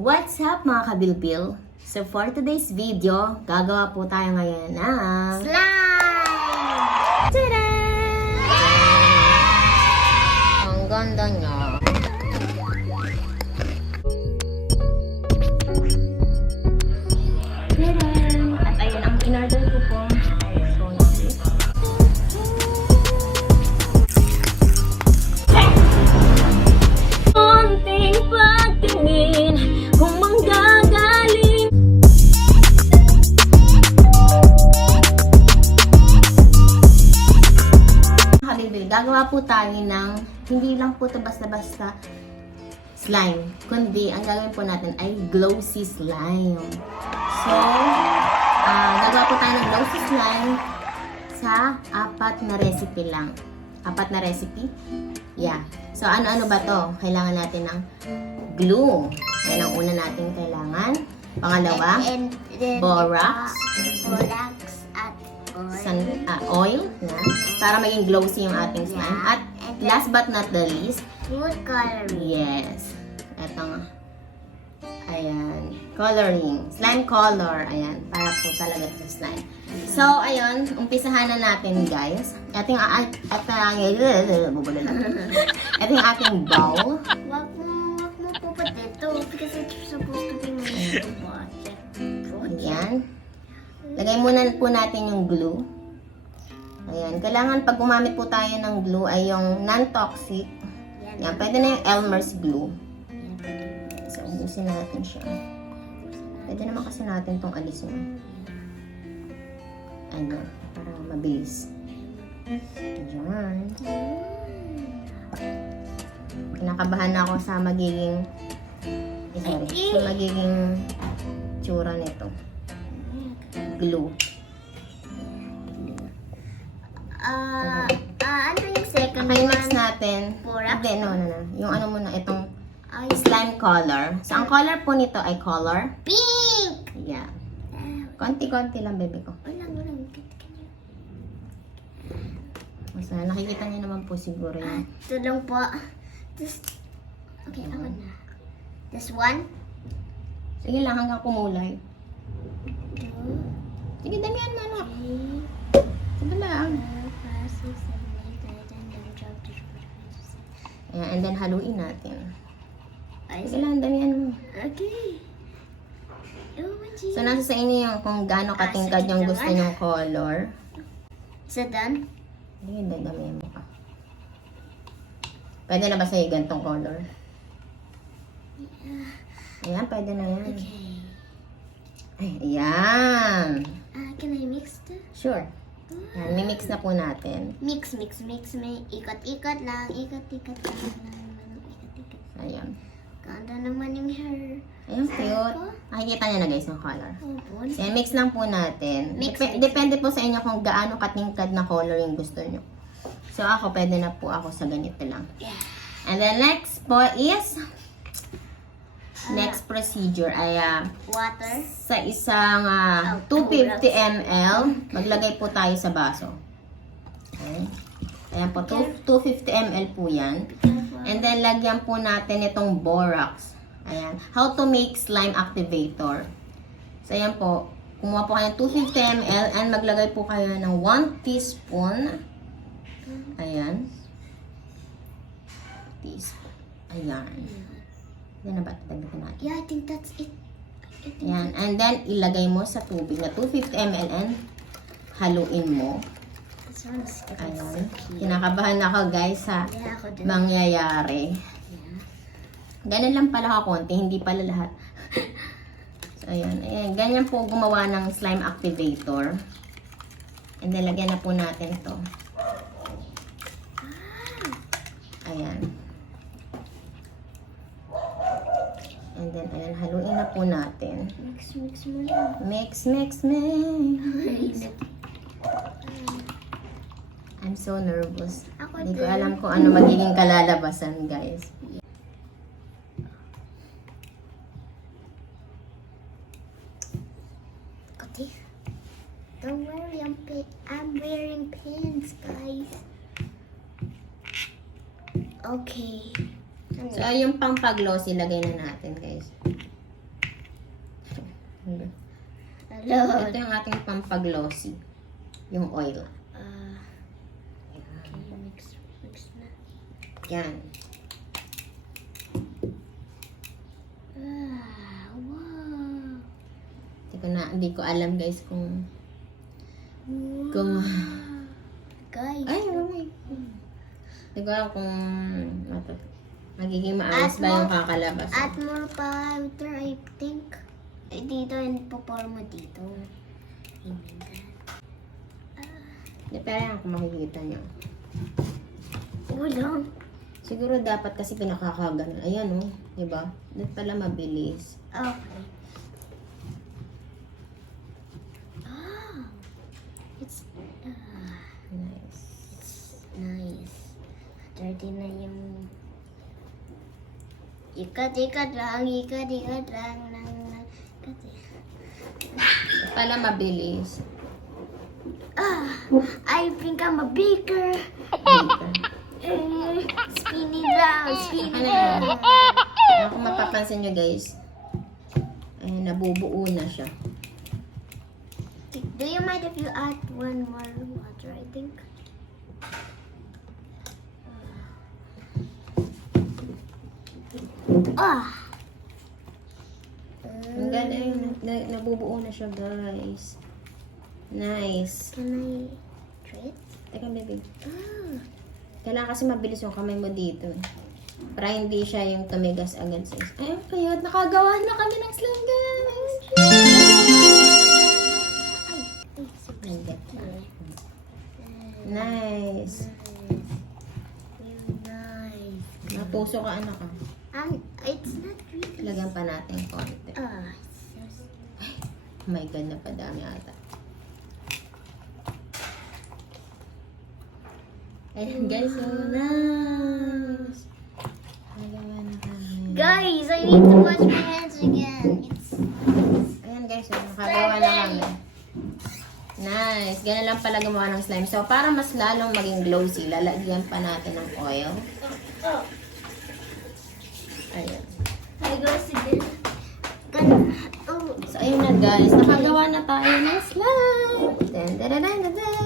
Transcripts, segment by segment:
What's up mga kabilbil? So for today's video, gagawa po tayo ngayon ng Slime! tada! Ang ganda niya. Tadam! At ayun ang in-order ko po. Konting pagtingin kung manggagaling. Habibil, gagawa po tayo ng hindi lang po ito basta-basta slime, kundi ang gagawin po natin ay glossy slime. So, gagawa po tayo ng glossy slime sa 4 na recipe lang. 4 na recipe? Yeah. So, ano-ano ba to? Kailangan natin ng glue. Yan ang una natin kailangan. Pangalawa, And then, borax. borax at Oil. Yan. Para maging glossy yung ating slime. Yeah. At last but not the least, food coloring. yes. Ito nga. Ayan. Coloring. Slime color. Ayan. Para po talaga sa slime. So, ayun. Umpisahan na natin, guys. Ito yung ating bowl. Wag mo po ito because it's supposed to be made of water. Ayan. Lagay muna po natin yung glue. Ayan. Kailangan pag gumamit po tayo ng glue ay yung non-toxic. Yan. Pwede na yung Elmer's glue. So, ubusin natin siya. Pwede naman kasi natin itong alisin. Ayan. Para mabilis. Ayan. Kinakabahan na ako sa magiging sa magiging tsura nito. Glue. Ano yung second Okay, mix one? natin. Borax? Hindi, no. Yung ano muna, itong slime color. So, ang color po nito ay color. Pink! Yeah. Konti-konti lang, baby ko. Walang. So, nakikita niyo naman po siguro yun. Ito lang po. Okay, ako na. This one. Sige lang, hanggang kumulay. 2, Sige, damihan mo, anak. 3, Sige lang. 4, 5, 6, 7, 8, 9, 10, 11, 12, 13, 14, 15, 16. Ayan, and then haluin natin. Ay, Sige lang, damihan mo. okay. OMG. So, nasa sa inyo yung kung gaano katingkad yung gusto nyong color. Is it done? Sige, damihan mo ka. Pwede na ba sa'yo gantong color? Ayan, pwede na yan. Okay. Ay, ayan. Can I mix this? Sure. Ayan, mimix na po natin. Mix. May ikot-ikot lang. Ikot-ikot lang. Ayan. Ganda naman yung hair. Ayan, cute. Makikita niya na guys yung color. Oh, Ayan, mix lang po natin. Mix. Depende po sa inyo kung gaano katingkad na color yung gusto nyo. So, ako, pwede na po ako sa ganito lang. Yeah. And then, next po is, next procedure ay Water. sa isang 250 ml, maglagay po tayo sa baso. Okay. Ayan po, 250 ml po yan. And then, lagyan po natin itong borax. Ayan. How to make slime activator. So, ayan po. Kumuha po kayo ng 250 ml and maglagay po kayo ng 1 teaspoon. Ayan. Teaspoon. Ayan. Yan na ba? Tagdagan natin. Yeah, I think that's it. Ayan. And then, ilagay mo sa tubig na 250 ml and haluin mo. This one's so Ayan. cute. Kinakabahan ako guys sa Yeah, ako din. mangyayari. Yeah. Ganun lang pala kakonti, hindi pala lahat. So, ayan. Ayan. Ganyan po gumawa ng slime activator. And then, lagyan na po natin to. Ayan. And then, ayan. Haluin na po natin. Mix mo lang. Mix. I'm so nervous. Ako Hindi ko din. alam kung ano magiging kalalabasan, guys. Okay. Don't worry, I'm wearing pants, guys. Okay. So, yung pang pag-glossy, lagay na natin, guys. Hello. Ito yung ating pampaglossy. Yung oil. Okay, mix na. Yan. Wow. Hindi ko alam guys kung Guys. ay, hindi ko alam kung magiging maayos ba yung kakalabas. Add more powder, I think. Dito, and pour mo dito. Pero yan kung makikita nyo. Wala. Siguro dapat kasi pinakakaganon. Ayan o, diba? Dapat pala mabilis. Okay. It's Nice. nice. Dirty na yung... Ikat lang. Dapat pala mabilis. I think I'm a baker. Spinning round. Kung mapapansin nyo guys, ay nabubuo na siya. Do you mind if you add one more water, I think? Ang galing, nabubuo na siya guys. Nice. Can I try it? Teka baby. Kailangan kasi mabilis yung kamay mo dito. Para hindi siya yung tumigas agad sa isa. Ayun kaya, nakagawa na kami ng slime guys! Nice. Nice. Napuso ka anak ka. It's not really. Lagyan pa natin konti. Oh my god, napadami ata. Ayan guys, so nice. Nagawa na kami. Guys, I need to wash my hands again. Ayan guys, so nakagawa na kami. Nice. Ganun lang pala gumawa ng slime. So, para mas lalong maging glossy, lalagyan pa natin ng oil. Ayan. I go again. So, ayun na guys. Nakagawa na tayo ng slime.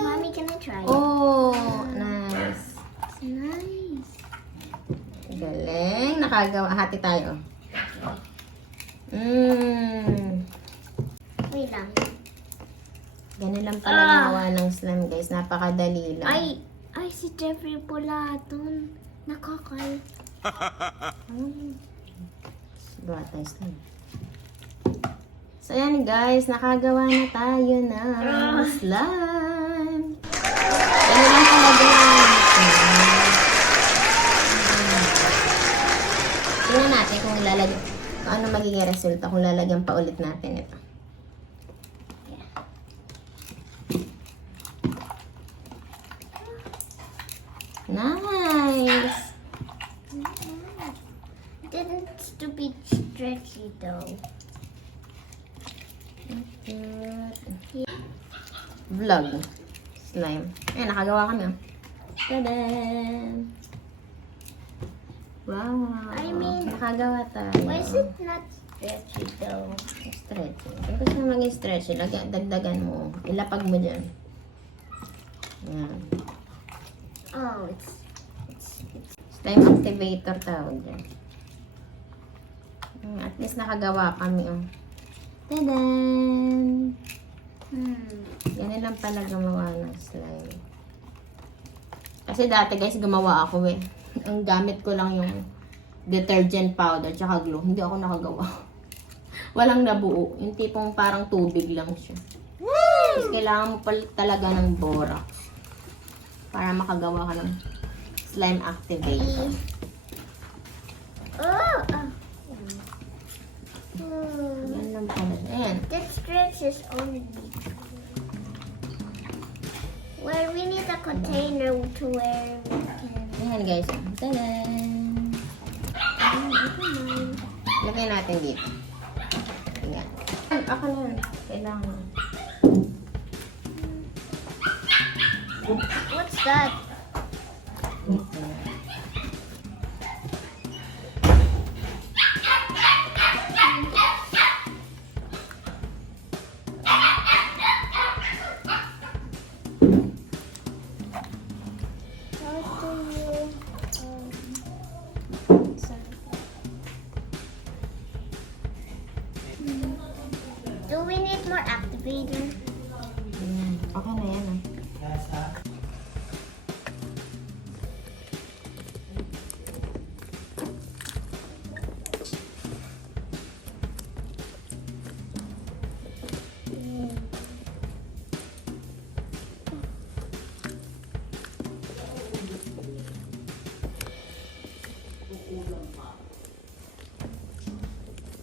Mommy, can I try it? Oh, nice. It's nice. Galing. Nakagawa. Hati tayo. Wait lang. Ganun lang pala gumawa ng slime guys. Napakadali lang. Ay, si Jeffrey Pulaton. Nakakal. Gawa tayo slime. So, ayan guys. Nakagawa na tayo ng slime. Ganun lang pala gumawa ng slime. Tingnan natin kung ano magiging resulta kung lalagyan pa ulit natin ito. Nice! Didn't to be stretchy though. Vlog. Slime. Ayan, nakagawa kami. Tadam! Wow! I mean, nakagawa tayo. Why is it not stretchy though? Stretchy. Kung gusto mo maging stretchy, dagdagan mo. Ilapag mo dyan. Ayan. Oh, it's Slime activator tawag dyan. At least nakagawa kami. Tadam! Yan lang pala gumawa ng slime. Kasi dati guys, gumawa ako eh. Ang gamit ko lang yung detergent powder tsaka glue. Hindi ako nakagawa. Walang nabuo. Yung tipong parang tubig lang siya. Tapos kailangan mo pala talaga ng borax para makagawa ka ng slime activator. Yan lang pala. Ayan. That stretch is only. Well, we need a container to where we can. Ayan guys. Tadan! Lagyan natin dito. Ayan. Ako na yan. Kailangan. What's that? Dito. Do we need more activator? Ayan. Okay na yan.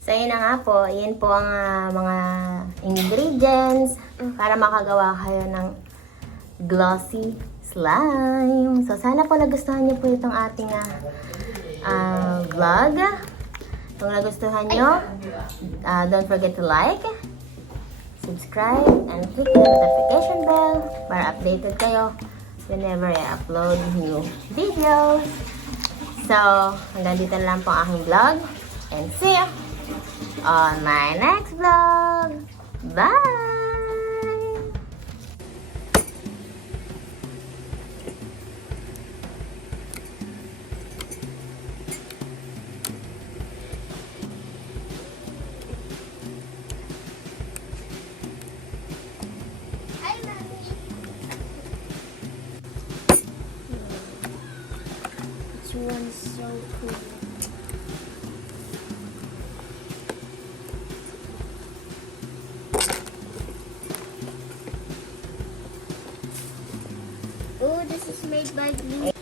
So, yun na nga po. Yan po ang mga ingredients para makagawa kayo ng glossy slime. So, sana po nagustuhan niyo po itong ating vlog. Kung nagustuhan niyo, don't forget to like, subscribe, and click the notification bell para updated kayo whenever I upload new videos. So, hanggang dito na lang po ang aking vlog. And see you on my next vlog. Bye! Hi, Mommy. This one's so cool. Oh, this is made by Blue.